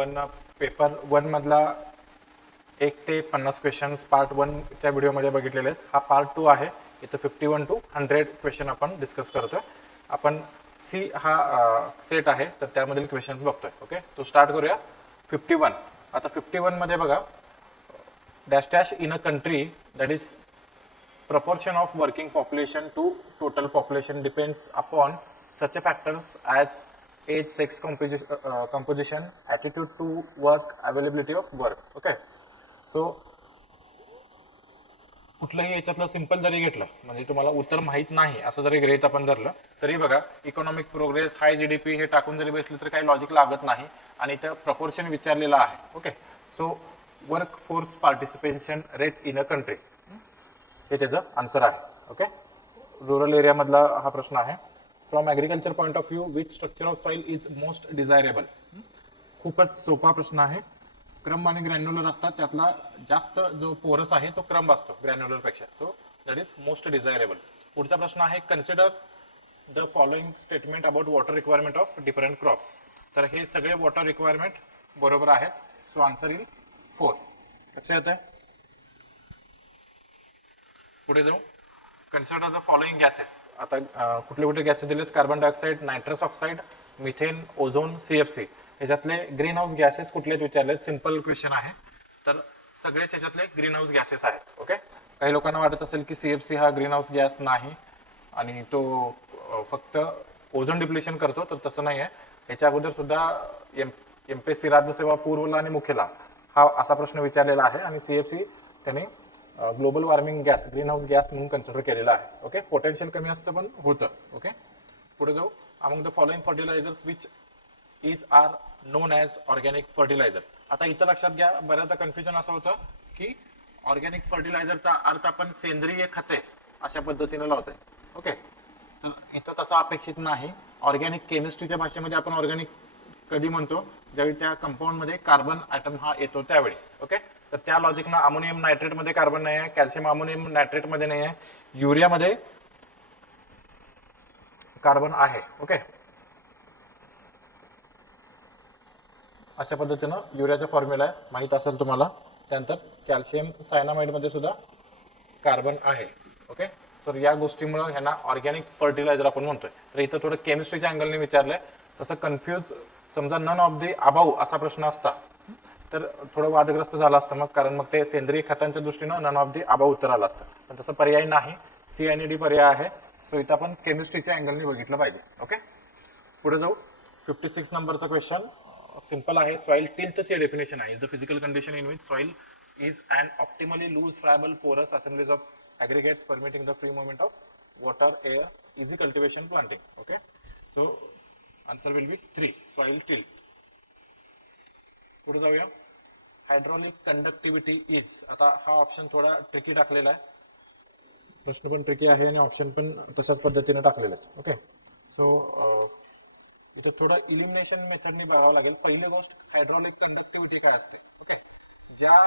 आपण पेपर 1 मधला 1 ते 50 क्वेश्चन्स पार्ट 1च्या व्हिडिओमध्ये बघितलेले आहेत. हा पार्ट 2 आहे. इथं 51 to 100 क्वेश्चन आपण डिस्कस करतोय. आपण सी हा सेट आहे तर त्यामधील क्वेश्चन्स बघतोय. ओके, तो स्टार्ट करूया. 51. आता 51 मध्ये बघा, dash dash in a country that is proportion of working population to total population depends upon such a factors as age, sex composition, attitude to work, availability of work. Okay, so कुठलंही याच्यातलं simple जरी घेतलं म्हणजे तुम्हाला उत्तर माहित नाही असं जरी गृहीत आपण धरलं तरी बघा, इकॉनॉमिक प्रोग्रेस, हाय जीडीपी हे टाकून जरी बसलं तर काही लॉजिक लागत नाही आणि इथं प्रपोर्शन विचारलेलं आहे. Okay, so work force participation rate in a country हे त्याचं आन्सर आहे. ओके, रुरल एरिया मधला हा प्रश्न आहे. From agriculture point of view which structure of soil is most desirable. खूपच सोपा प्रश्न आहे. क्रम आणि ग्रॅन्युलर असतात, त्यातला जास्त जो पोरस आहे तो क्रम असतो ग्रॅन्युलर पेक्षा. So that is most desirable. पुढचा प्रश्न आहे, consider the following statement about water requirement of different crops. तर हे सगळे वॉटर रिक्वायरमेंट बरोबर आहेत. So answer is 4. लक्षात येत आहे. पुढे जाऊ. Consider the following gases. आता कुठले कुठले गॅसेस दिलेत, carbon dioxide, nitrous oxide, methane, ozone, CFC. ह्याच्यातले ग्रीन हाऊस गॅसेस कुठले विचारलेत. सिंपल क्वेश्चन आहे. तर सगळेच ह्याच्यातले ग्रीन हाऊस गॅसेस आहेत. ओके, काही लोकांना वाटत असेल की सीएफसी हा ग्रीन हाऊस गॅस नाही आणि तो फक्त ओझोन डिप्लेशन करतो, तर तसं नाही आहे. याच्या अगोदर सुद्धा एमपीएससी राज्यसेवा पूर्वला आणि मुख्यला हा असा प्रश्न विचारलेला आहे आणि सीएफसी त्यांनी global warming gas, green house gas म्हणून कन्सिडर केलेला आहे. ओके, पोटेन्शियल कमी असतं पण होतं. ओके, पुढे जाऊ. Among the following fertilisers which is are known as organic fertiliser. आता इथं लक्षात घ्या, बऱ्याचदा कन्फ्युजन असं होतं की ऑर्गॅनिक फर्टिलायझरचा अर्थ आपण सेंद्रिय खते अशा पद्धतीने लावतोय. ओके, इथं तसं अपेक्षित नाही. ऑर्गॅनिक केमिस्ट्रीच्या भाषेमध्ये आपण ऑर्गॅनिक कधी म्हणतो, ज्यावेळी त्या कंपाऊंडमध्ये कार्बन ॲटम हा येतो त्यावेळी. ओके, तर त्या लॉजिकनं अमोनियम नायट्रेट मध्ये कार्बन नाही आहे, कॅल्शियम अमोनियम नायट्रेट मध्ये नाही आहे, युरियामध्ये कार्बन आहे. ओके, अशा पद्धतीनं युरियाचा फॉर्म्युला आहे, माहित असेल तुम्हाला. त्यानंतर कॅल्शियम सायनामाइड मध्ये सुद्धा कार्बन आहे. ओके, सर या गोष्टीमुळे ह्यांना ऑर्गॅनिक फर्टिलायझर आपण म्हणतोय. तर इथं थोडं केमिस्ट्रीच्या अँगलने विचारलंय. तसं कन्फ्यूज समजा नन ऑफ द अबाव असा प्रश्न असता तर थोडं वादग्रस्त झालं असतं मग, कारण मग ते सेंद्रिय खतांच्या दृष्टीनं नन ऑफ दी अबाव उत्तर आलं असतं. पण तसं पर्याय नाही, सी आणि डी पर्याय आहे. सो इथं आपण केमिस्ट्रीच्या अँगलने बघितलं पाहिजे. ओके, पुढे जाऊ. 56 नंबरचा क्वेश्चन सिंपल आहे. सॉइल टिल्थचे डेफिनेशन आहे. Is the physical condition in which soil is an optimally loose friable porous assemblies of aggregates permitting the free movement of water, air, easy cultivation, planting. Okay, so answer will be 3, soil tilth. पुढे जाऊया. Hydraulic conductivity is. आता हा option थोडा tricky टाकलेला आहे, प्रश्न पण tricky आहे आणि ऑप्शन पण तशाच पद्धतीने टाकलेला आहे. ओके, सो इथे थोडं इलिमिनेशन मेथडने बघावं लागेल. पहिली गोष्ट, हायड्रॉलिक कंडक्टिव्हिटी काय असते. ओके, ज्या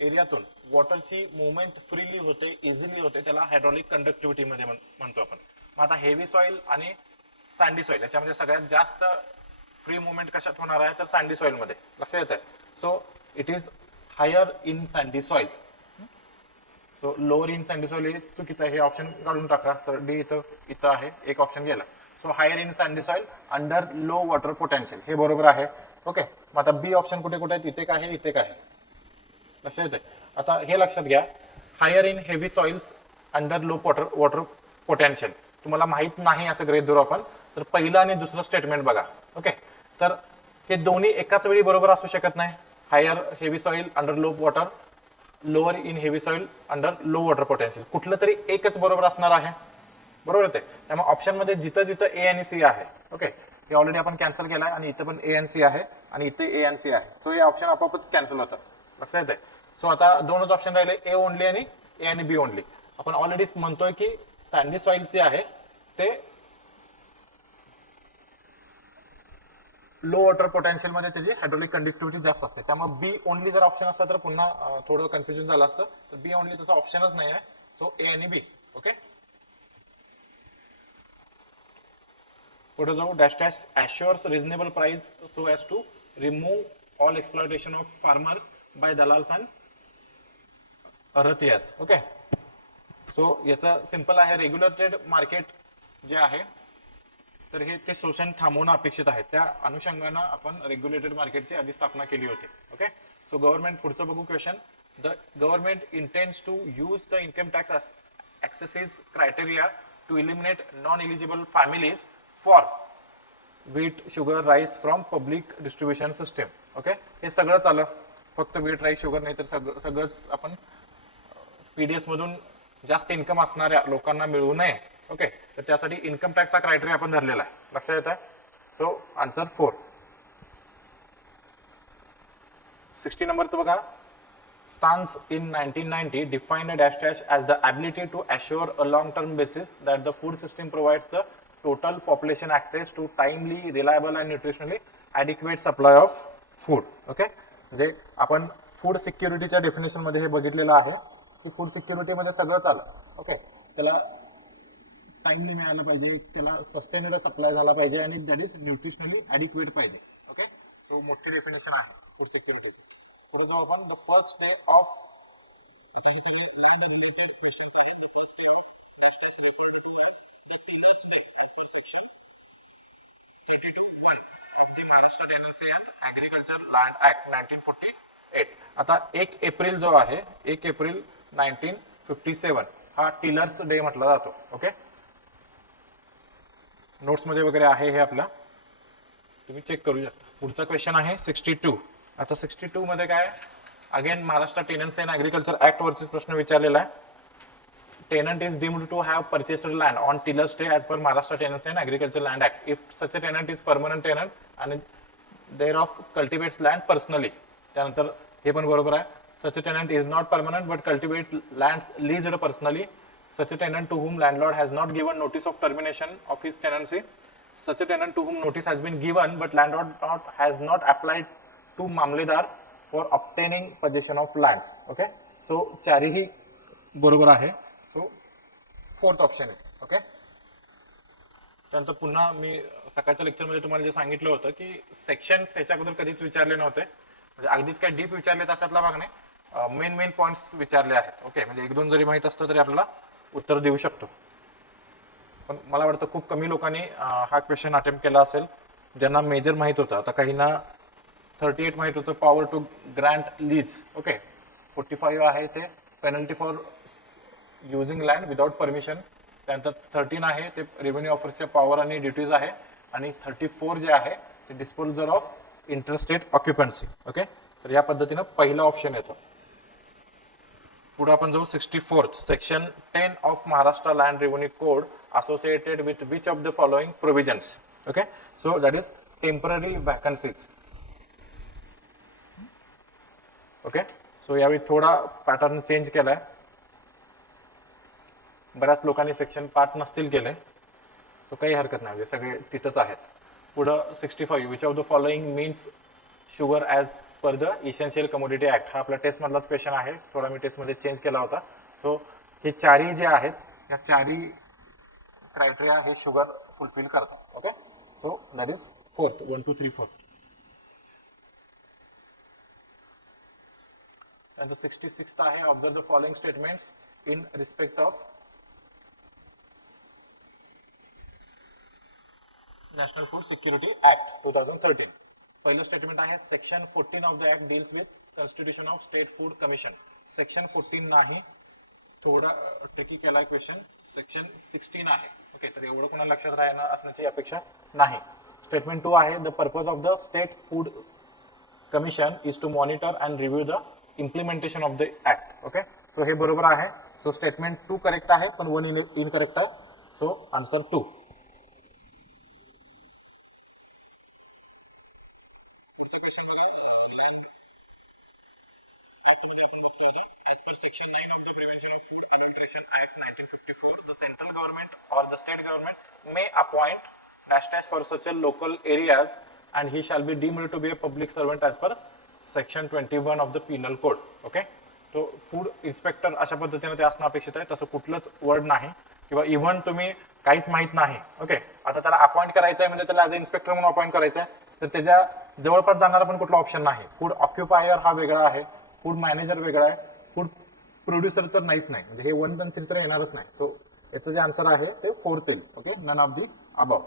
एरियातून वॉटरची मुवमेंट फ्रीली होते, इझिली होते, त्याला हायड्रॉलिक कंडक्टिव्हिटी मध्ये म्हणतो आपण. मग आता हेवी सॉइल आणि सँडी सॉइल याच्यामध्ये सगळ्यात जास्त फ्री मुवमेंट कशात होणार आहे, तर सँडी सॉइल मध्ये. लक्षात येत आहे. So it is higher in sandy soil. So lower in sandy soil हे चुकीचं आहे, हे ऑप्शन काढून टाका. सर डी इथं आहे, एक ऑप्शन गेला. So higher in sandy soil under low water potential हे बरोबर आहे. ओके, मग आता बी ऑप्शन कुठे कुठे आहेत, इथे काय आहे, इथे काय आहे. लक्षात येते. आता हे लक्षात घ्या, higher in heavy soils under low water potential तुम्हाला माहित नाही असं गृहीत धरू आपण, तर पहिलं आणि दुसरं स्टेटमेंट बघा. ओके, तर हे दोन्ही एकाच वेळी बरोबर असू शकत नाही. Higher heavy soil under low water, lower in heavy soil under low water potential, कुठलं तरी एकच बरोबर असणार आहे. बरोबर येते. त्यामुळे ऑप्शन मध्ये जिथं जिथं ए आणि सी आहे, ओके, हे ऑलरेडी आपण कॅन्सल केलाय आणि इथं पण ए आणि सी आहे आणि इथे ए आणि सी आहे. सो हे ऑप्शन आपोआपच कॅन्सल होतं. लक्षात येते. सो आता दोनच ऑप्शन राहिले, ए ओनली आणि ए आणि बी ओनली. आपण ऑलरेडी म्हणतोय की सँडी सॉइल जे आहे ते लो वॉटर पोटेन्शियल मध्ये त्याची हायड्रॉलिक कंडक्टिव्हिटी जास्त असते. त्यामुळे बी ओनली जर ऑप्शन असतं तर पुन्हा थोडं कन्फ्युजन झालं असतं. तर बी ओनली तसा ऑप्शनच नाही आहे. सो ए आणि बी. ओके, पुढे जाऊ. Dash dash assures reasonable price so as to remove all exploitation of farmers by दलाल्स अँड अरतियास. ओके, सो याचं सिंपल आहे. रेग्युलेटेड मार्केट जे आहे तर हे ते शोषण थांबवणं अपेक्षित आहे. त्या अनुषंगानं आपण रेग्युलेटेड मार्केटची आधी स्थापना केली होती. ओके, सो गव्हर्नमेंट, पुढचं बघू question. The government intends to use the income tax excesses criteria to eliminate non eligible families for wheat, sugar, rice from public distribution system. Okay, हे सगळंच आलं. फक्त व्हीट, राईस, शुगर नाही तर सगळंच आपण पीडीएस मधून जास्त इन्कम असणाऱ्या लोकांना मिळू नये. ओके, तर त्यासाठी इन्कम टॅक्सचा क्रायटेरिया आपण धरलेला आहे. लक्षात येत आहे. So answer 4. 60 नंबरचं बघा. Stans in 1990 defined dash dash as the ability to assure a long-term basis that the food system provides the total population access to timely, reliable and nutritionally adequate supply of food. Okay, म्हणजे आपण food सिक्युरिटीच्या definition मध्ये हे बघितलेलं आहे की food security मध्ये सगळंच आलं. ओके, त्याला टाइमली मिळालं पाहिजे, त्याला सस्टेनेबल सप्लाय झाला पाहिजे आणि दॅट इज न्यूट्रिशनली ॲडिक्वेट पाहिजे. ओके, तो मोठी डेफिनेशन आहे फूड सिक्युरिटीची. पुढे जाऊ आपण. The first day of, okay, हे सगळे रिलेटेड क्वेश्चन्स आहेत. The first day of Maharashtra tenancy and agriculture land act 1948. आता 1 एप्रिल जो आहे, 1 एप्रिल 1957 हा टिलर्स डे म्हटला जातो. ओके, नोट्स मध्ये वगैरे आहे हे आपला, तुम्ही चेक करू शकता. पुढचा क्वेश्चन आहे 62. आता 62 मध्ये काय, again Maharashtra tenancy and agriculture act वरतीच प्रश्न विचारलेला आहे. tenant is deemed to have purchased land on tiller's day as per Maharashtra Tenancy and Agriculture Land Act if such a tenant is permanent tenant and thereof cultivates land personally. त्यानंतर हे पण बरोबर आहे. Such a tenant is not permanent but cultivate lands leased personally. Such a tenant to whom landlord has not given notice of termination of his tenancy. Such a tenant to whom notice has been given but landlord has not applied to मामलेदार for obtaining possession of lands. Okay, so चारही बरोबर आहे. So 4th option आहे. Okay, त्यानंतर पुन्हा मी सकाळच्या लेक्चरमध्ये तुम्हाला जे सांगितलं होतं की सेक्शन्स याच्या अगोदर कधीच विचारले नव्हते, म्हणजे अगदीच काय डीप विचारले अशातला भाग नाही. मेन पॉइंट्स विचारले आहेत. ओके, म्हणजे 1-2 जरी माहित असतं तरी आपल्याला उत्तर देऊ शकतो. पण मला वाटतं खूप कमी लोकांनी हा क्वेश्चन अटेम्प्ट केला असेल ज्यांना मेजर माहित होतं. आता काहींना 38 माहित होतं, power to grant lease. Okay, 45 आहे ते penalty for using land without permission. त्यानंतर 13 आहे ते रेव्हेन्यू ऑफिसच्या पॉवर आणि ड्युटीज आहे. आणि 34 जे आहे ते disposal of interstate occupancy. Okay, तर या पद्धतीनं पहिला ऑप्शन येतो. पुढे आपण जाऊ 64th. Section 10 of Maharashtra land revenue code associated with which of the following provisions. Okay, so that is temporary vacancies. Okay, so यावेळी थोडा पॅटर्न चेंज केलाय. बऱ्याच लोकांनी सेक्शन 5 नसतील केले, सो काही हरकत नाही, म्हणजे सगळे तिथंच आहेत. पुढं 65 which of the following means sugar as per the essential commodity act. हा आपला टेस्ट मधलाच क्वेश्चन आहे, थोडा मी टेस्ट मध्ये चेंज केला होता. सो हे चारही जे आहेत या चारही क्रायटेरिया हे शुगर फुलफिल करतात. Okay, so that is 4th. 1, 2, 3, 4. And the 66th आहे observe the following statements in respect of national food security act 2013. पहिलं स्टेटमेंट आहे section 14 of the act deals with constitution of state food commission. Section 14 नाही, थोडा tricky केलाय question. Section 16 आहे. Okay, तर एवढं कोणाला लक्षात राहणं असण्याची अपेक्षा नाही. स्टेटमेंट 2 आहे the purpose of the state food commission is to monitor and review the implementation of the act. Okay, so हे बरोबर आहे. सो स्टेटमेंट 2 करेक्ट आहे पण 1 इनकरेक्ट आहे. So answer 2. As per Section 9 of the Prevention of Food Adulteration Act 1954, the central government or the state government may appoint dash dash for such a local areas and he shall be deemed to be a public servant as per Section 21 of the Penal Code. Okay, तो food inspector अशा पद्धतीने ते असणं अपेक्षित आहे. तसं कुठलंच word नाही किंवा इव्हन तुम्ही काहीच माहित नाही. ओके, आता त्याला अपॉइंट करायचं आहे म्हणजे त्याला ॲज अ इन्स्पेक्टर म्हणून अपॉइंट करायचं आहे, तर त्याच्या जवळपास जाणारा पण कुठला ऑप्शन नाही. फूड ऑक्युपायर हा वेगळा आहे, फूड मॅनेजर वेगळा आहे, फूड प्रोड्युसर तर नाहीच नाही, म्हणजे हे 1 आणि 3 तर येणारच नाही. सो याचं जे आन्सर आहे ते 4th येईल. Okay, none of the above.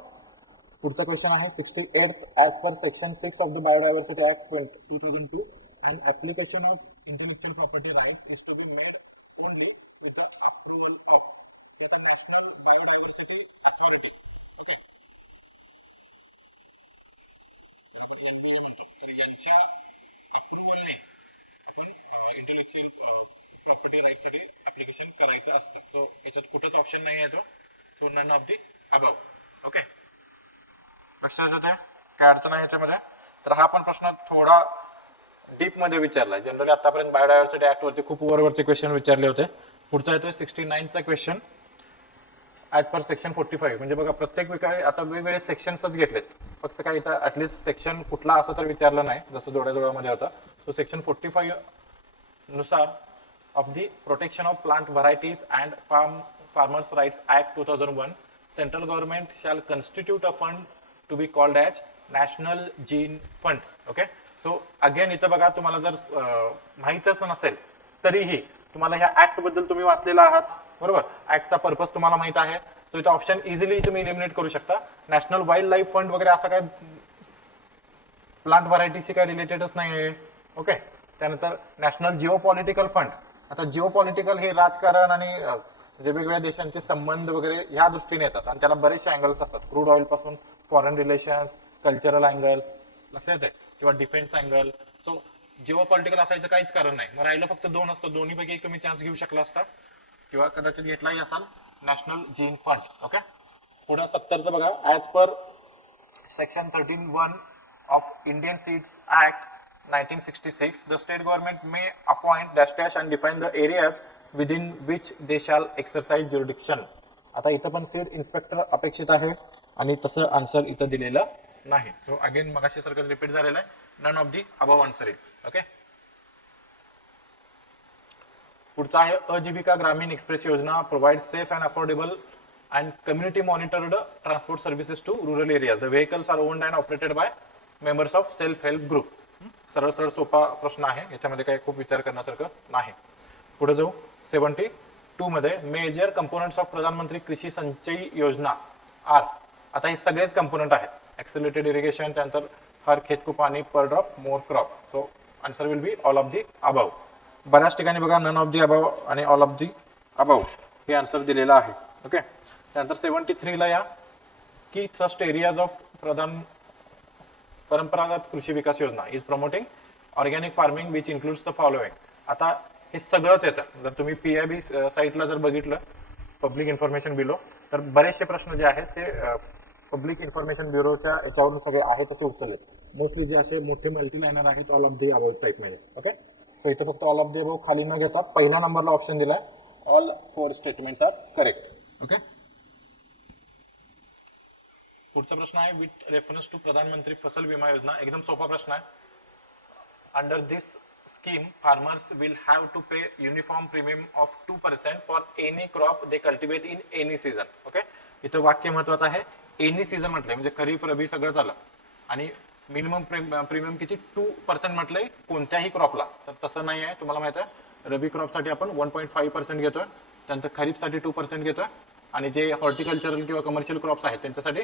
पुढचा क्वेश्चन आहे 68th. As per section 6 of the biodiversity act 2002 an application of intellectual property rights is to be made only with the approval of the National Biodiversity Authority. Okay. आपण NBA म्हणतो. तर यांच्या अप्रुव्हलने आपण intellectual property राईटसाठी application करायचं असतं. So याच्यात कुठंच option नाही आहे तो. So none of the above. Okay, लक्षात येते काय अडचण आहे याच्यामध्ये. तर हा पण प्रश्न थोडा डीप मध्ये विचारलाय. जनरली आतापर्यंत बायोडायव्हर्सिटी ऍक्ट वरती खूप वरवरचे क्वेश्चन विचारले होते. पुढचा येतोय 69चा क्वेश्चन. ॲज पर सेक्शन 45, म्हणजे बघा प्रत्येक विकाळी आता वेगवेगळे सेक्शन्सच घेतलेत. फक्त काय इथं ऍटलिस्ट सेक्शन कुठला असं तर विचारलं नाही, जसं जोड्याजोड्यामध्ये होता. सो सेक्शन 45 नुसार of the protection of plant varieties and farmers rights act 2001 central government shall constitute a fund to be called as national gene fund. Okay, so again इथं बघा तुम्हाला जर माहीतच नसेल तरीही तुम्हाला ह्या ऍक्ट बद्दल तुम्ही वाचलेला आहात, बरोबर. ऍक्टचा पर्पज तुम्हाला माहित आहे. सो इथं ऑप्शन इझिली तुम्ही इलिमिनेट करू शकता. नॅशनल वाईल्ड लाईफ फंड वगैरे असं काय प्लांट व्हरायटीशी काय रिलेटेडच नाही आहे. ओके, त्यानंतर नॅशनल जिओ पॉलिटिकल फंड. आता जिओ पॉलिटिकल हे राजकारण आणि वेगवेगळ्या देशांचे संबंध वगैरे ह्या दृष्टीने येतात आणि त्याला बरेचसे अँगल्स असतात. क्रूड ऑइल पासून फॉरेन रिलेशन्स, कल्चरल अँगल, लक्षात येते, किंवा defence angle. So Jio political असायचं काहीच कारण नाही. मग राहिलं फक्त 2 असतं, दोन्हीपैकी तुम्ही चान्स घेऊ शकला असता किंवा कदाचित घेतलाही असाल नॅशनल जीन फंड. ओके, पुढे 70चं बघा. As per section 13(1) of Indian seeds act 1966 the state government may appoint dash dash and define the areas within which they shall exercise jurisdiction. आता इथं पण सीड इन्स्पेक्टर अपेक्षित आहे आणि तसं आन्सर इथं दिलेलं नाही. सो अगेन मगाशी सारखंच रिपीट झालेलं आहे. None of the above answer येईल. ओके, पुढचा आहे Aajeevika Grameen express Yojana provide safe and affordable and community monitored transport services to rural areas. The vehicles are owned and operated by members of self help group. सरळ सरळ सोपा प्रश्न आहे, याच्यामध्ये काही खूप विचार करण्यासारखं नाही. पुढे जाऊ 72 मध्ये. मेजर कंपोनंट्स ऑफ प्रधानमंत्री कृषी संचयी योजना आर. आता हे सगळेच कंपोनंट आहेत. ऍक्सिलरेटेड इरिगेशन, त्यानंतर हर खेत को पाणी, per drop, more crop. So answer will be all of the above. बऱ्याच ठिकाणी बघा नन ऑफ दी अबव आणि ऑल ऑफ दी अबव हे आन्सर दिलेलं आहे. ओके, त्यानंतर 73 ला या की थ्रस्ट एरियाज ऑफ परंपरागत कृषी विकास योजना is promoting organic farming which includes the following. आता हे सगळंच येतं. जर तुम्ही PIB साईटला जर बघितलं, पब्लिक इन्फॉर्मेशन ब्युरो, तर बरेचसे प्रश्न जे आहेत ते पब्लिक इन्फॉर्मेशन ब्युरोच्या याच्यावरून सगळे आहेत तसे उचललेत. मोस्टली जे असे मोठे मल्टीलायनर आहेत all of the above type मध्ये. ओके, सो इथं फक्त ऑल ऑफ दी अबव खाली न घेता पहिल्या नंबरला ऑप्शन दिलाय all 4 statements are correct. Okay, पुढचा प्रश्न आहे विथ रेफरन्स टू प्रधानमंत्री फसल विमा योजना. एकदम सोपा प्रश्न आहे. Under this scheme farmers will have to pay uniform premium of 2% for any crop they cultivate in any season. Okay, इथं वाक्य महत्वाचं आहे. एनी सीझन म्हटलंय म्हणजे खरीप रबी सगळं झालं आणि मिनिमम प्रीमियम किती 2% म्हटलंय कोणत्याही क्रॉपला. तर तसं नाही आहे. तुम्हाला माहित आहे रबी क्रॉपसाठी आपण 1.5% घेतोय, त्यानंतर खरीपसाठी 2% घेतोय आणि जे हॉर्टिकल्चरल किंवा कमर्शियल क्रॉप्स आहेत त्यांच्यासाठी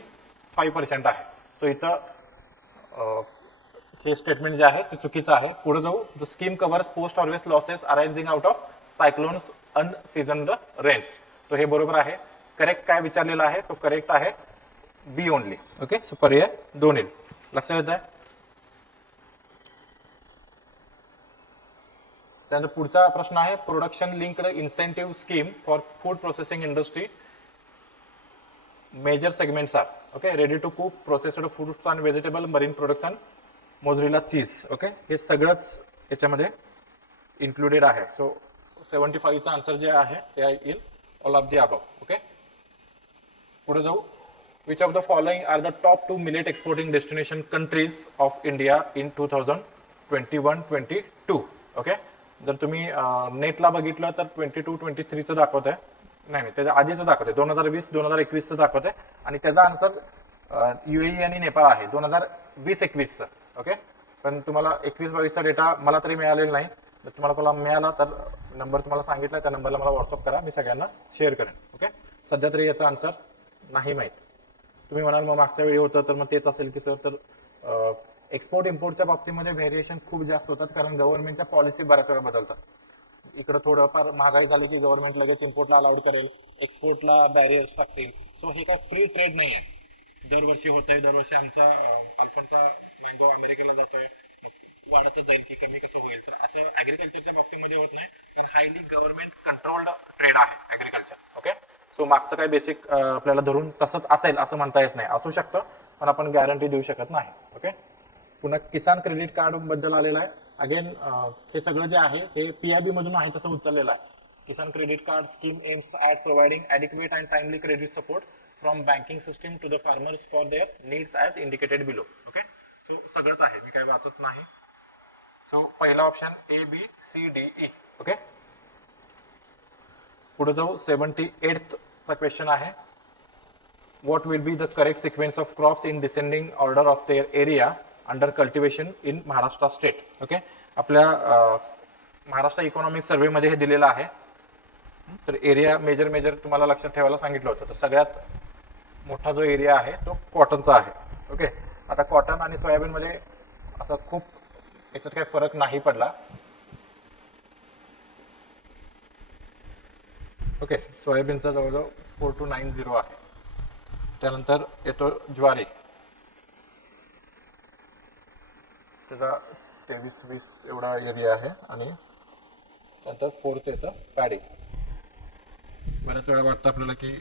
5% आहे. सो इथं हे स्टेटमेंट जे आहे ते चुकीचं आहे. पुढे जाऊ. The scheme covers post harvest losses arising out of cyclones unseasoned rains. तो हे बरोबर आहे. करेक्ट काय विचारलेलं आहे? सो करेक्ट आहे बी ओनली. ओके, सो पर्याय 2 येईल. लक्षात येत आहे. त्यानंतर पुढचा प्रश्न आहे production linked incentive scheme for food processing industry major segments are. Okay, ready to cook, processed fruits and vegetable, marine production, mozzarella cheese. Okay, हे सगळंच याच्यामध्ये इन्क्लुडेड आहे. सो 75चा आन्सर जे आहे ते येईल all of the above. Okay, पुढे जाऊ. Which of the following are the top 2 millet exporting destination countries of India in 2021-22. Okay, जर तुम्ही नेटला बघितलं तर 22-23चं दाखवत आहे. नाही, त्याच्या आधीचं दाखवते 2020-2021चं दाखवत आहे आणि त्याचा आन्सर UAE आणि नेपाळ आहे 2020-21चं. ओके. पण तुम्हाला 21-22चा डेटा मला तरी मिळालेला नाही. जर तुम्हाला कोणाला मिळाला तर नंबर तुम्हाला सांगितला त्या नंबरला मला व्हॉट्सअप करा, मी सगळ्यांना शेअर करेन. ओके. सध्या तरी याचा आन्सर नाही माहीत. तुम्ही म्हणाल मग मागच्या वेळी होतं तर मग तेच असेल की सर, तर एक्सपोर्ट इम्पोर्टच्या बाबतीमध्ये व्हेरिएशन खूप जास्त होतात कारण गव्हर्नमेंटच्या पॉलिसी बऱ्याच वेळा बदलतात. इकडं थोडंफार महागाई झाली की गव्हर्नमेंट लगेच इम्पोर्टला अलाउड करेल, एक्सपोर्टला बॅरियर्स टाकतील. सो हे काय फ्री ट्रेड नाही आहे. दरवर्षी होत आहे, दरवर्षी आमचा आयफोनचा मँगो अमेरिकेला जातोय, वाढतच जाईल की कमी कसं होईल. तर असं ॲग्रिकल्चरच्या बाबतीमध्ये होत नाही कारण हायली गव्हर्नमेंट कंट्रोल्ड ट्रेड आहे ॲग्रिकल्चर. ओके. सो मागचं काही बेसिक आपल्याला धरून तसंच असेल असं म्हणता येत नाही, असू शकतं पण आपण गॅरंटी देऊ शकत नाही. ओके. पुन्हा किसान क्रेडिट कार्ड बद्दल आलेलं आहे. अगेन हे सगळं जे आहे हे PIB मधून आहे तसं उचललेलं आहे. Kisan credit card scheme aims at providing adequate and timely credit support from banking system to the farmers for their needs as indicated below. Okay. So सगळंच आहे, मी काही वाचत नाही. सो पहिला ऑप्शन ABCDE. ओके. पुढे जाऊ. 78th चा क्वेश्चन आहे. What will be the correct sequence of crops in descending order of their area under cultivation in Maharashtra state? Okay. आपल्या महाराष्ट्र इकॉनॉमिक सर्व्हे मध्ये हे दिलेलं आहे. तर एरिया मेजर तुम्हाला लक्षात ठेवायला सांगितलं होतं. तर सगळ्यात मोठा जो एरिया आहे तो कॉटनचा आहे. ओके. आता कॉटन आणि सोयाबीन मध्ये असं खूप याच्यात काही फरक नाही पडला. ओके. सोयाबीनचा जवळजवळ 4290 आहे. त्यानंतर येतो ज्वारी, त्याचा 23-20 एवढा एरिया आहे. आणि त्यानंतर 4th येतं पॅडी. बऱ्याच वेळा वाटतं आपल्याला की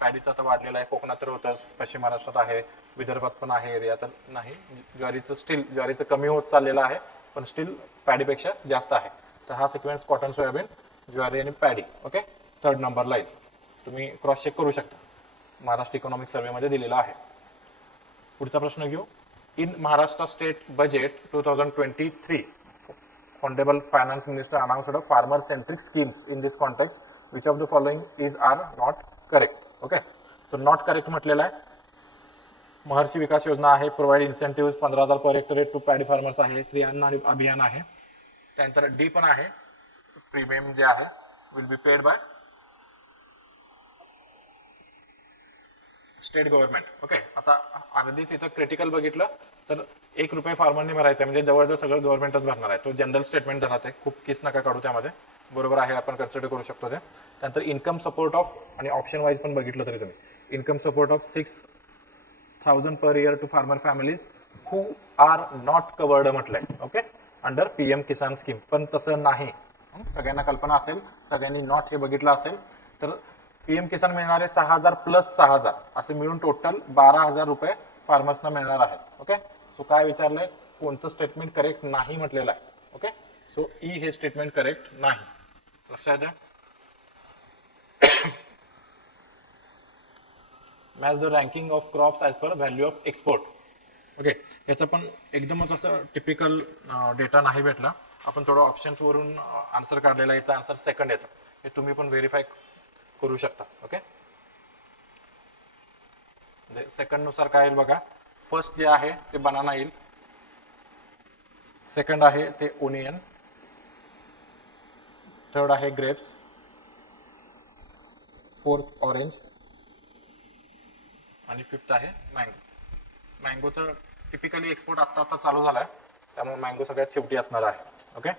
पॅडीचा आता वाढलेला आहे, कोकणात तर होतंच, पश्चिम महाराष्ट्रात आहे, विदर्भात पण आहे एरिया, तर नाही. ज्वारीचं कमी होत चाललेलं आहे पण स्टील पॅडीपेक्षा जास्त आहे. तर हा सिक्वेन्स कॉटन, सोयाबीन, ज्वारी आणि पॅडी. ओके. 3rd नंबरला येईल. तुम्ही क्रॉस चेक करू शकता, महाराष्ट्र इकॉनॉमिक सर्व्हेमध्ये दिलेला आहे. पुढचा प्रश्न घेऊ. In Maharashtra state budget 2023, Honorable Finance Minister announced a farmer-centric schemes. In this context, which of the following are not correct? Okay. So not correct म्हटलेलं आहे. महर्षी विकास योजना आहे, provide incentive 15,000 per hectare to paddy farmers आहे, श्री अन्न अभियान आहे. त्यानंतर D पण आहे, प्रीमियम जे आहे will be paid by state government. Okay. आता अगदीच इथं क्रिटिकल बघितलं तर ₹1 फार्मरने भरायचा म्हणजे जवळजवळ सगळं गव्हर्नमेंटच भरणार आहे. तो जनरल स्टेटमेंट धरत आहे, खूप केस नका काढू त्यामध्ये. बरोबर आहे, आपण कन्सिडर करू शकतो ते. त्यानंतर इन्कम सपोर्ट ऑफ, आणि ऑप्शन वाईज पण बघितलं तरी तुम्ही, income support of 6,000 per year to farmer families who are not covered म्हटलंय. Okay. Under PM Kisan scheme. पण तसं नाही. सगळ्यांना कल्पना असेल, सगळ्यांनी नॉट हे बघितलं असेल. तर PM किसान मिळणारे 6,000 प्लस 6,000 असे मिळून टोटल ₹12,000 फार्मर्सना मिळणार आहेत. ओके. सो काय विचारलंय, कोणतं स्टेटमेंट करेक्ट नाही म्हटलेलं आहे. ओके. सो ई हे स्टेटमेंट करेक्ट नाही. लक्षात द्या. Match the ranking of crops as per value of export. Okay. याचं पण एकदमच असं टिपिकल डेटा नाही भेटला. आपण थोडं ऑप्शन्सवरून आन्सर काढलेला, याचा आन्सर सेकंड येतं. हे तुम्ही पण व्हेरीफाय करू शकता. ओके. म्हणजे सेकंड नुसार काय येईल बघा. फर्स्ट जे आहे ते बनाना येईल, सेकंड आहे ते ओनियन, थर्ड आहे ग्रेप्स, 4th ऑरेंज आणि 5th आहे मँगो. मँगोचं टिपिकली एक्सपोर्ट आत्ता चालू झालाय, त्यामुळे मँगो सगळ्यात शेवटी असणार आहे. ओके.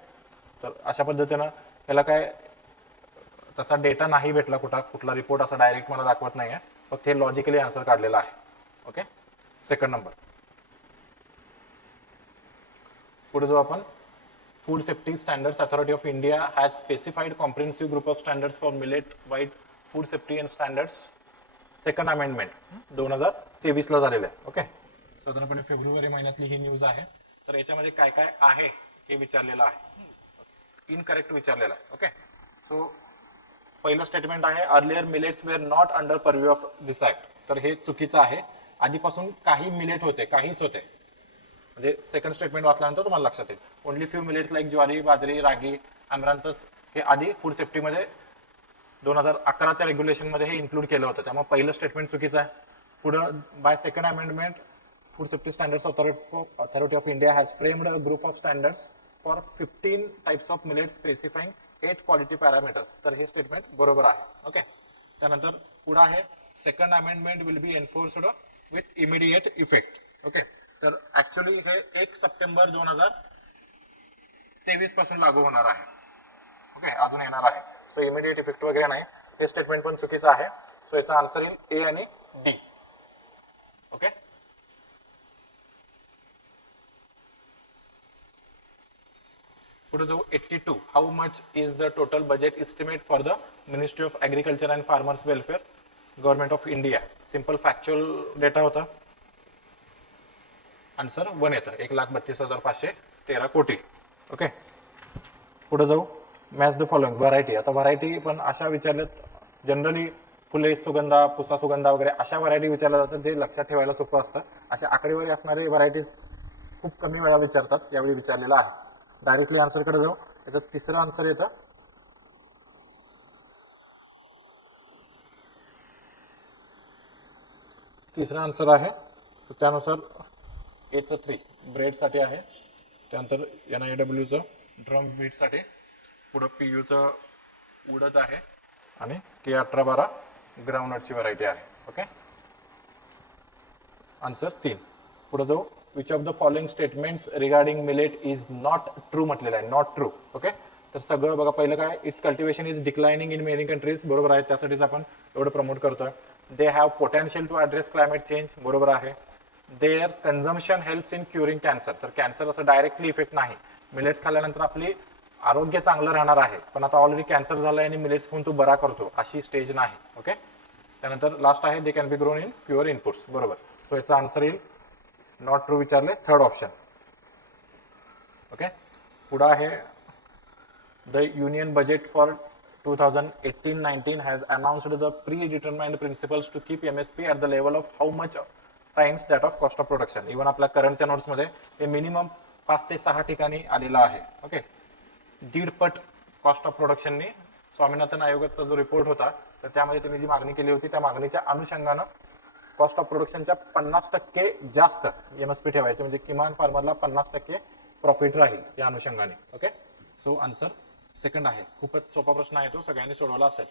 तर अशा पद्धतीनं याला काय तसा डेटा नाही भेटला, कुठला रिपोर्ट असा डायरेक्ट मला दाखवत नाही आहे, फक्त हे लॉजिकली आन्सर काढलेला आहे. ओके. Second number. पुढे जो आपण, food safety standards authority of India has specified comprehensive group of standards for millet wide food safety and standards. Second amendment 2023 ला झालेलं आहे. ओके. साधारणपणे फेब्रुवारी महिन्यातली ही न्यूज आहे. तर याच्यामध्ये काय काय आहे हे विचारलेलं आहे, इनकरेक्ट विचारलेलं आहे. ओके. सो पहिलं स्टेटमेंट आहे, earlier millets were not under purview of this act. तर हे चुकीचं आहे. आधीपासून काही मिलेट होते, काहीच होते. म्हणजे सेकंड स्टेटमेंट वाचल्यानंतर तुम्हाला लक्षात येईल. ओनली फ्यू मिलेट्स लाईक ज्वारी, बाजरी, रागी, अमरांतस हे आधी फूड सेफ्टीमध्ये 2011च्या रेग्युलेशनमध्ये हे इन्क्लूड केलं होतं. त्यामुळे पहिलं स्टेटमेंट चुकीचं आहे. पुढं by second amendment Food Safety Standards Authority of India has framed a group of standards for 15 types of millets specifying 8 quality parameters. तर हे स्टेटमेंट बरोबर आहे. ओके, त्यानंतर पुढे आहे second amendment will be enforced with immediate effect. Okay, तर actually हे 1 September 2023 पासून लागू होणार आहे. ओके, अजून येणार आहे. सो इमिडिएट इफेक्ट वगैरे नाही, हे स्टेटमेंट पण चुकीचं आहे. सो याचा आन्सर येईल ए आणि डी. ओके, पुढे जाऊ 82. How much is the total budget estimate for the ministry of agriculture and farmers welfare government of India. Simple factual data होता. आन्सर 1 येतं, 1,32,513 कोटी. ओके, पुढे जाऊ मॅच द फॉलोइंग व्हरायटी. आता व्हरायटी पण अशा विचारल्यात, जनरली फुले सुगंधा, पुसा सुगंधा वगैरे अशा व्हरायटी विचारल्या जातात, जे लक्षात ठेवायला सोपं असतं. अशा आकडेवारी असणारे व्हरायटीज खूप कमी वेळा विचारतात, यावेळी विचारलेला आहे. डायरेक्टली आन्सरकडे जाऊ. याचं तिसरं आन्सर येतं तिसरा आन्सर आहे त्यानुसार एचं 3 ब्रेडसाठी आहे. त्यानंतर NIWचं ड्रम व्हीटसाठी, पुढं PUचं उडद आहे आणि K1812 ग्राउंडनटची व्हरायटी आहे. Okay, answer 3. पुढे जाऊ. Which of the following statements regarding millet is not true म्हटलेलं आहे. Not true. ओके, तर सगळं बघा. पहिलं काय, its cultivation is declining in many countries. बरोबर आहे, त्यासाठीच आपण एवढं प्रमोट करतोय. They have potential to address climate change. बरोबर आहे. Their consumption helps in curing cancer. तर कॅन्सर असं डायरेक्टली इफेक्ट नाही. मिलेट्स खाल्ल्यानंतर आपली आरोग्य चांगलं राहणार आहे, पण आता ऑलरेडी कॅन्सर झालाय आणि मिलेट्स खाऊन तू बरा करतो अशी स्टेज नाही. ओके, त्यानंतर लास्ट आहे they can be grown in fewer inputs. बरोबर. सो याचा आन्सर येईल नॉट ट्रू विचारले, थर्ड ऑप्शन. ओके, पुढे आहे the union budget for 2018-19 has announced the predetermined principles to keep MSP at the level of how much times that of cost of production. Even आपल्या करंटच्या नोट्समध्ये हे minimum 5 ते 6 ठिकाणी आलेलं आहे. ओके, 1.5 पट कॉस्ट ऑफ प्रोडक्शननी स्वामीनाथन आयोगाचा जो रिपोर्ट होता, तर त्यामध्ये त्यांनी जी मागणी केली होती, त्या मागणीच्या अनुषंगानं कॉस्ट ऑफ प्रोडक्शनच्या 50% जास्त MSP ठेवायचे, म्हणजे किमान फार्मरला 50% प्रॉफिट राहील या अनुषंगाने. ओके, सो आन्सर सेकंड आहे. खूपच सोपा प्रश्न आहे तो, सगळ्यांनी सोडवला असेल.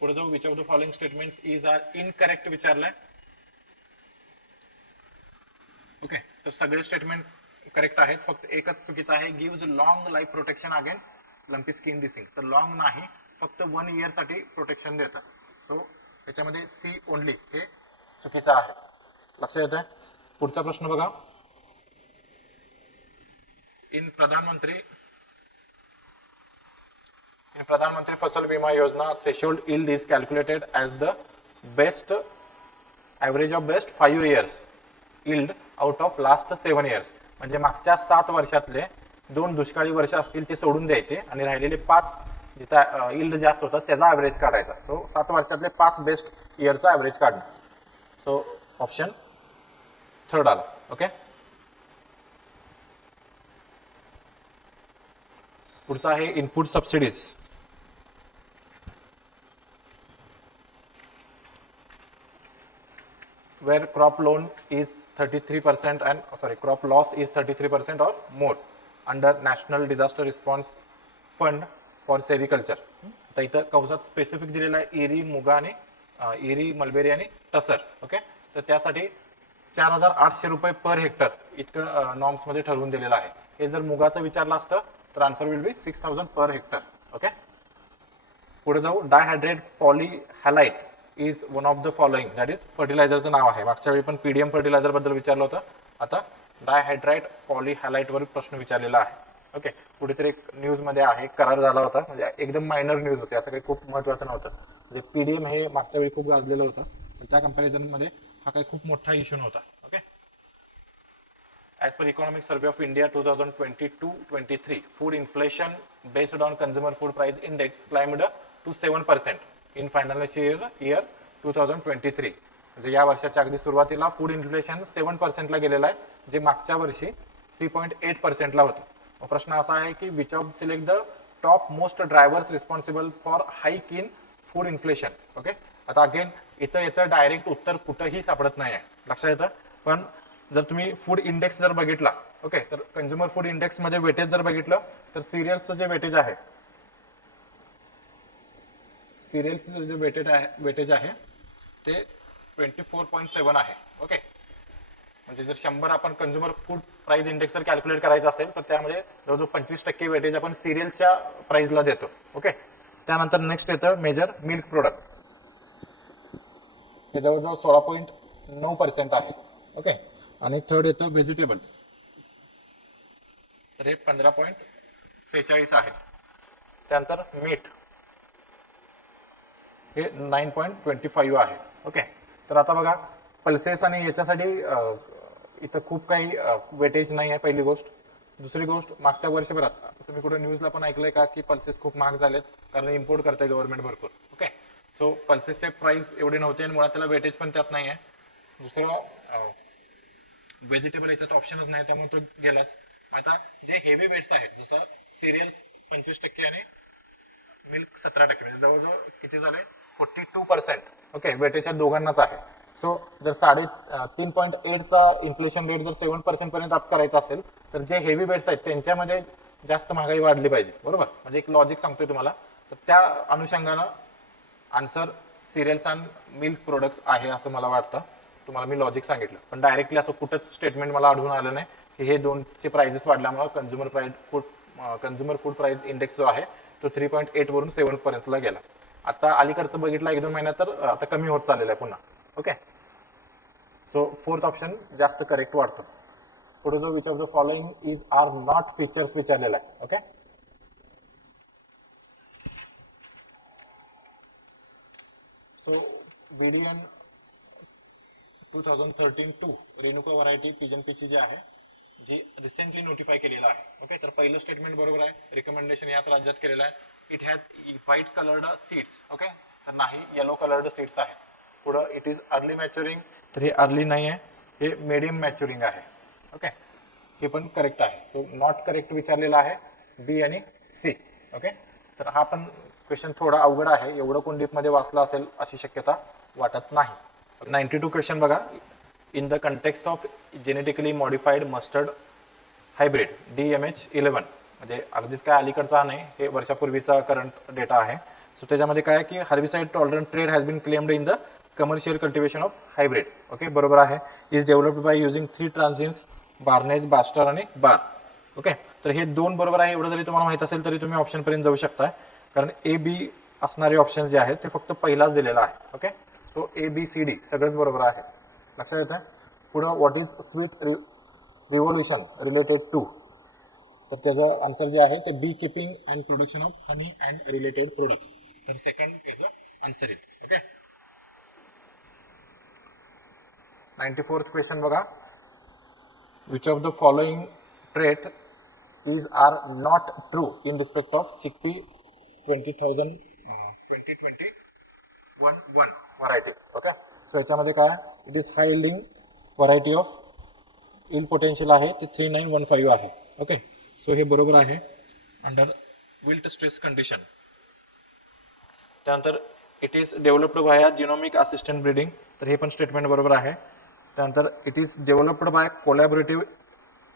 पुढे जाऊ. Which of the following statements is are incorrect विचारलंय. ओके, तर सगळे स्टेटमेंट करेक्ट आहेत, फक्त एकच चुकीचं आहे. Gives long life protection against lumpy skin disease. तर लॉंग नाही, फक्त 1 इयर साठी प्रोटेक्शन देतात. सो याच्यामध्ये सी ओनली हे चुकीचं आहे. लक्षात येत आहे. पुढचा प्रश्न बघा. इन प्रधानमंत्री फसल बीमा योजना threshold yield is calculated as the best average of best 5 years yield out of last 7 years. म्हणजे मागच्या 7 वर्षातले 2 दुष्काळी वर्ष असतील ते सोडून द्यायचे आणि राहिलेले 5 जिथं yield जास्त होतं त्याचा ऍव्हरेज काढायचा. सो 7 वर्षातले 5 बेस्ट इयरचा ऍव्हरेज काढणं. सो ऑप्शन थर्ड आला. ओके, पुढचा आहे input subsidies. where crop loan is 33% and crop loss is 33% or more under National Disaster Response Fund for Sericulture. तर इथं कौसात स्पेसिफिक दिलेला आहे एरी, मुगा आणि एरी, मलबेरी आणि टसर. ओके, तर त्यासाठी 4,800 रुपये पर हेक्टर इतकं नॉर्म्स मध्ये ठरवून दिलेलं आहे. हे जर मुगाचं विचारलं असतं तर answer will be 6,000 per hectare. Okay, पुढे जाऊ. Dihydrate polyhalite is one of the following. That is फर्टिलायझरचं नाव आहे. मागच्या वेळी पण PDM फर्टिलायझर बद्दल विचारलं होतं, आता डायहायड्राइट पॉलीहॅलाइट वर प्रश्न विचारलेला आहे. ओके, कुठेतरी एक न्यूज मध्ये आहे, करार झाला होता, म्हणजे एकदम मायनर न्यूज होती, असं काही खूप महत्वाचं नव्हतं. म्हणजे PDM हे मागच्या वेळी खूप गाजलेलं होतं, पण त्या कंपॅरिझन मध्ये हा काही खूप मोठा इश्यू नव्हता. Okay, as per economic survey of India 2022-23 food inflation based on consumer food price index climbed to 7% in financial year 2023. म्हणजे या वर्षाच्या अगदी सुरुवातीला फूड इन्फ्लेशन 7% ला गेलेलं आहे, जे मागच्या वर्षी 3.8% ला होतं. प्रश्न असा आहे की which of select the top most drivers responsible for hike in food inflation. Okay, आता अगेन इथं याचं डायरेक्ट उत्तर कुठंही सापडत नाही आहे, लक्षात येतं. पण जर तुम्ही फूड इंडेक्स जर बघितला, ओके, तर कंझ्युमर फूड इंडेक्स मध्ये वेटेज जर बघितलं तर सिरियल्सचं जे वेटेज आहे, सिरियल्सचं जे वेटेज आहे ते 24.7 आहे. ओके, म्हणजे जर 100 आपण कंझ्युमर फूड प्राइस इंडेक्स जर कॅल्क्युलेट करायचं असेल तर त्यामध्ये जवळजवळ 25% वेटेज आपण सिरियलच्या प्राइसला देतो. ओके, त्यानंतर नेक्स्ट येतं मेजर मिल्क प्रोडक्ट, हे जवळजवळ 16.9% आहे. ओके, आणि थर्ड येतं व्हेजिटेबल्स, तर हे 15.46 आहे. त्यानंतर मीठ हे 9.25 आहे. ओके, तर आता बघा पल्सेस आणि याच्यासाठी इथं खूप काही वेटेज नाही आहे, पहिली गोष्ट. दुसरी गोष्ट, मागच्या वर्षभरात तुम्ही कुठे न्यूजला पण ऐकलंय का की पल्सेस खूप महाग झालेत कारण इम्पोर्ट करते गव्हर्नमेंट भरपूर. ओके, सो पल्सेसचे प्राइस एवढे नव्हते आणि मुळात त्याला वेटेज पण त्यात नाही आहे. दुसरं व्हेजिटेबल याच्यात ऑप्शनच नाही, त्यामुळे तो गेलाच. आता जे हेवी वेट्स आहेत जसं सिरियल्स 25% आणि मिल्क 17%, म्हणजे जवळजवळ किती झाले 42%. ओके, वेटेज या दोघांनाच आहे. सो जर 3.8चा इन्फ्लेशन रेट जर 7% पर्यंत अप करायचा असेल तर जे हेवी वेट्स आहेत त्यांच्यामध्ये जास्त महागाई वाढली पाहिजे, बरोबर. म्हणजे एक लॉजिक सांगतोय तुम्हाला, तर त्या अनुषंगानं answer serials and milk products आहे असं मला वाटतं. तुम्हाला मी लॉजिक सांगितलं, पण डायरेक्टली असं कुठंच स्टेटमेंट मला आढळून आलं नाही की हे दोनचे प्राइजेस वाढल्यामुळे कंझ्युमर फूड प्राइस इंडेक्स जो आहे तो 3.8 वरून 7 पर्यंतला गेला. आता अलीकडचं बघितलं 1-2 महिन्यात तर आता कमी होत चाललेलं आहे पुन्हा. ओके, सो फोर्थ ऑप्शन जास्त करेक्ट वाटतो. पुढे जो which of the following is are not features विचारलेला आहे. Okay, so BDN 2013-2 Renuka variety pigeon pea जी आहे जी रिसेंटली नोटिफाय केलेलं आहे. ओके, तर पहिलं स्टेटमेंट बरोबर आहे, रिकमेंडेशन याच राज्यात केलेलं आहे. It has white coloured seeds. Okay, तर नाही, येलो कलर्ड सीड्स आहे. पुढं इट इज अर्ली मॅच्युरिंग, तर हे अर्ली नाही आहे, हे मिडियम मॅच्युरिंग आहे. ओके, हे पण करेक्ट आहे. सो नॉट करेक्ट विचारलेला आहे बी आणि सी. ओके, तर हा पण क्वेश्चन थोडा अवघड आहे, एवढं कोण डीपमध्ये वाचला असेल अशी शक्यता वाटत नाही. 92 क्वेश्चन बघा. In the context of genetically modified mustard hybrid DMH11, म्हणजे अगदीच काय अलीकडचा नाही, हे वर्षापूर्वीचा करंट डेटा आहे. सो त्याच्यामध्ये काय की herbicide tolerant trade has been claimed in the commercial cultivation of hybrid. Okay, बरोबर आहे. Is developed by using 3 transgenes barnase, barstar आणि बार. ओके, तर हे 2 बरोबर आहे. एवढं जरी तुम्हाला माहित असेल तरी तुम्ही ऑप्शन पर्यंत जाऊ शकता, कारण AB असणारे ऑप्शन जे आहेत ते फक्त पहिलाच दिलेला आहे. ओके, सो ABCD सगळंच बरोबर आहे. लक्षात येतं. पुढं what is sweet revolution related to, तर त्याचं आन्सर जे आहे ते beekeeping and production of honey and related products, तर सेकंड त्याचं आन्सर आहे. ओके, 94th क्वेश्चन बघा. Which of the following trait is are not true in respect of chickpea 2021 variety. Okay, so याच्यामध्ये काय, it is high yielding variety of yield potential आहे ते 3915 आहे. Okay, so हे बरोबर आहे अंडर विल्ट स्ट्रेस कंडिशन. त्यानंतर it is developed by genomic assistant breeding, तर हे पण स्टेटमेंट बरोबर आहे. त्यानंतर it is developed by collaborative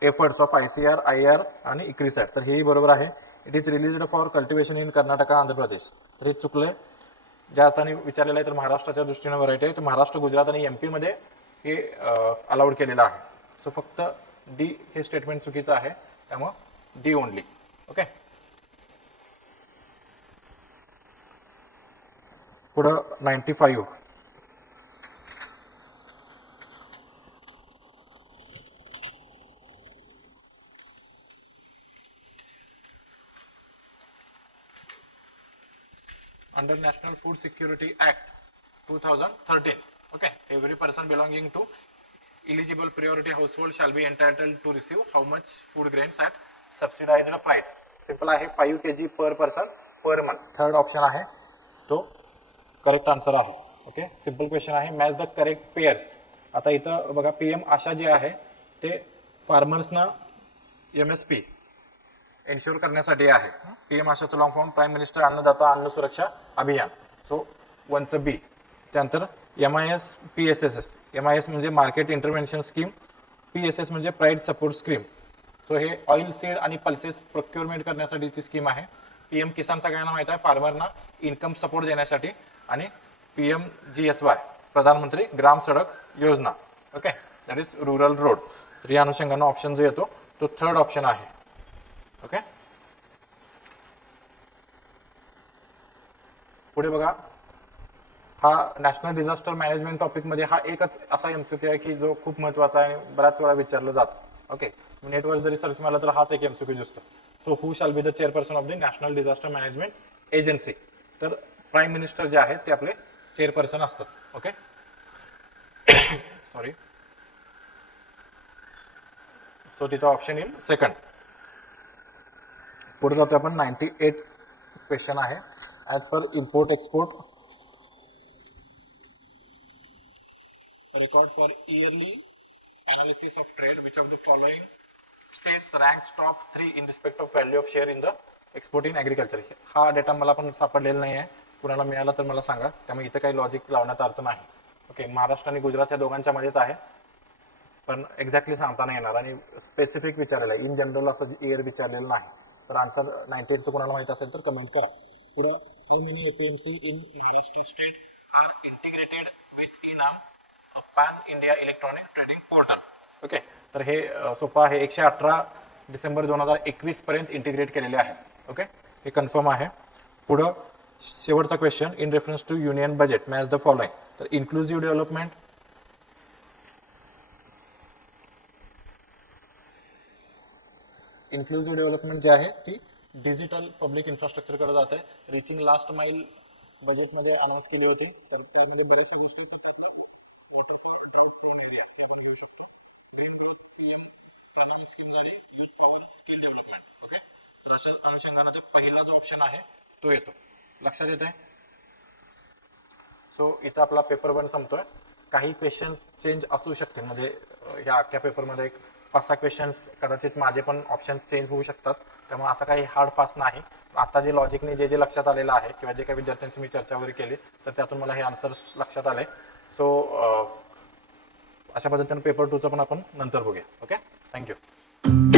efforts of ICR, IR आणि इक्रिसॅट, तर हेही बरोबर आहे. It is released for cultivation in Karnataka, Andhra Pradesh, तर हे चुकलंय. ज्या अर्थाने विचारलेलं आहे तर महाराष्ट्राच्या दृष्टीने व्हरायटी आहे, तर महाराष्ट्र, गुजरात आणि MP मध्ये हे अलाउड केलेलं आहे. सो फक्त डी हे स्टेटमेंट चुकीचं आहे, त्यामुळं डी ओनली. ओके, पुढं 95. Under National Food Security Act 2013, okay, every person belonging to eligible priority household shall be entitled to receive how much food grains at subsidized price. Simple आहे, 5 kg per person per month. Third option आहे तो correct answer आहे. Okay, simple question आहे. Match the correct pairs. आता इथं बघा PM आशा जे आहे ते फार्मर्सना MSP एन्श्योर करण्यासाठी आहे. PM आशाचं long form prime minister Annadata Anna Suraksha Abhiyan. So 1चं B. त्यानंतर MIS PSSS, MIS म्हणजे मार्केट इंटरव्हेन्शन स्कीम PSS म्हणजे प्राईड सपोर्ट स्कीम. सो हे ऑइल सीड आणि पल्सेस प्रोक्युरमेंट करण्यासाठीची स्कीम आहे. PM किसान सगळ्यांना माहित आहे, फार्मरना इन्कम सपोर्ट देण्यासाठी. आणि PMGSY प्रधानमंत्री ग्राम सडक योजना. Okay, that is rural road. तर या अनुषंगाने ऑप्शन जो येतो तो थर्ड ऑप्शन आहे. ओके, पुढे बघा, हा नॅशनल डिझास्टर मॅनेजमेंट टॉपिक मध्ये हा एकच असा MCQ आहे की जो खूप महत्वाचा आहे आणि बऱ्याच वेळा विचारलं जातं. ओके, नेटवर जरी सर्च मारला तर हाच एक MCQ दिसतो. So who shall be the chairperson of the national disaster management agency. तर प्राईम मिनिस्टर जे आहेत ते आपले चेअरपर्सन असतात. Okay, sorry. सो तिथं ऑप्शन येईल सेकंड. पुढे जातो आपण. 98 क्वेश्चन आहे. As per import export record for yearly analysis of trade, which of the following states ranks top 3 in respect of value of share in the export in agriculture. हा data मला पण सापडलेला नाही आहे, कुणाला मिळाला तर मला सांगा. त्यामुळे इथं काही लॉजिक लावण्याचा अर्थ नाही. ओके, महाराष्ट्र आणि गुजरात या दोघांच्या मध्येच आहे, पण एक्झॅक्टली सांगता नाही येणार. आणि स्पेसिफिक विचारलेलं आहे, इन जनरल असं इयर विचारलेलं नाही. तर आन्सर 98चं कुणाला माहित असेल तर कमेंट करा. पुढे how many APMC in Maharashtra state are integrated with eNAM pan India electronic trading portal. Okay, तर हे सोपं आहे. 118 डिसेंबर 2021 पर्यंत इंटिग्रेट केलेले आहे. ओके, हे कन्फर्म आहे. पुढं शेवटचा question, in reference to union budget match the following. तर इन्क्लुझिव्ह डेव्हलपमेंट, जे आहे ती डिजिटल पब्लिक इन्फ्रास्ट्रक्चरकडे जाते. रिचिंग लास्ट माईल बजेटमध्ये अनाऊन्स केली होती, तर त्यामध्ये बऱ्याचशा गोष्टी आहेत. त्यातलं water for drought prone area हे आपण घेऊ शकतो. Green growth, PM Pradhan scheme आणि youth power skill development. Okay, तर अशा अनुषंगाने तो पहिला जो ऑप्शन आहे तो येतो. लक्षात येत आहे. सो इथं आपला पेपर वन संपतोय. काही क्वेश्चन्स चेंज असू शकतील, म्हणजे ह्या अख्ख्या पेपरमध्ये एक 5-6 क्वेश्चन्स कदाचित माझे पण ऑप्शन्स चेंज होऊ शकतात. त्यामुळे असं काही हार्ड फास्ट नाही. आता जे लॉजिकने जे लक्षात आलेलं आहे किंवा जे काही विद्यार्थ्यांशी मी चर्चा वगैरे केली तर त्यातून मला हे आन्सर्स लक्षात आले. सो अशा पद्धतीने पेपर 2चं पण आपण नंतर बघूया. Okay, thank you.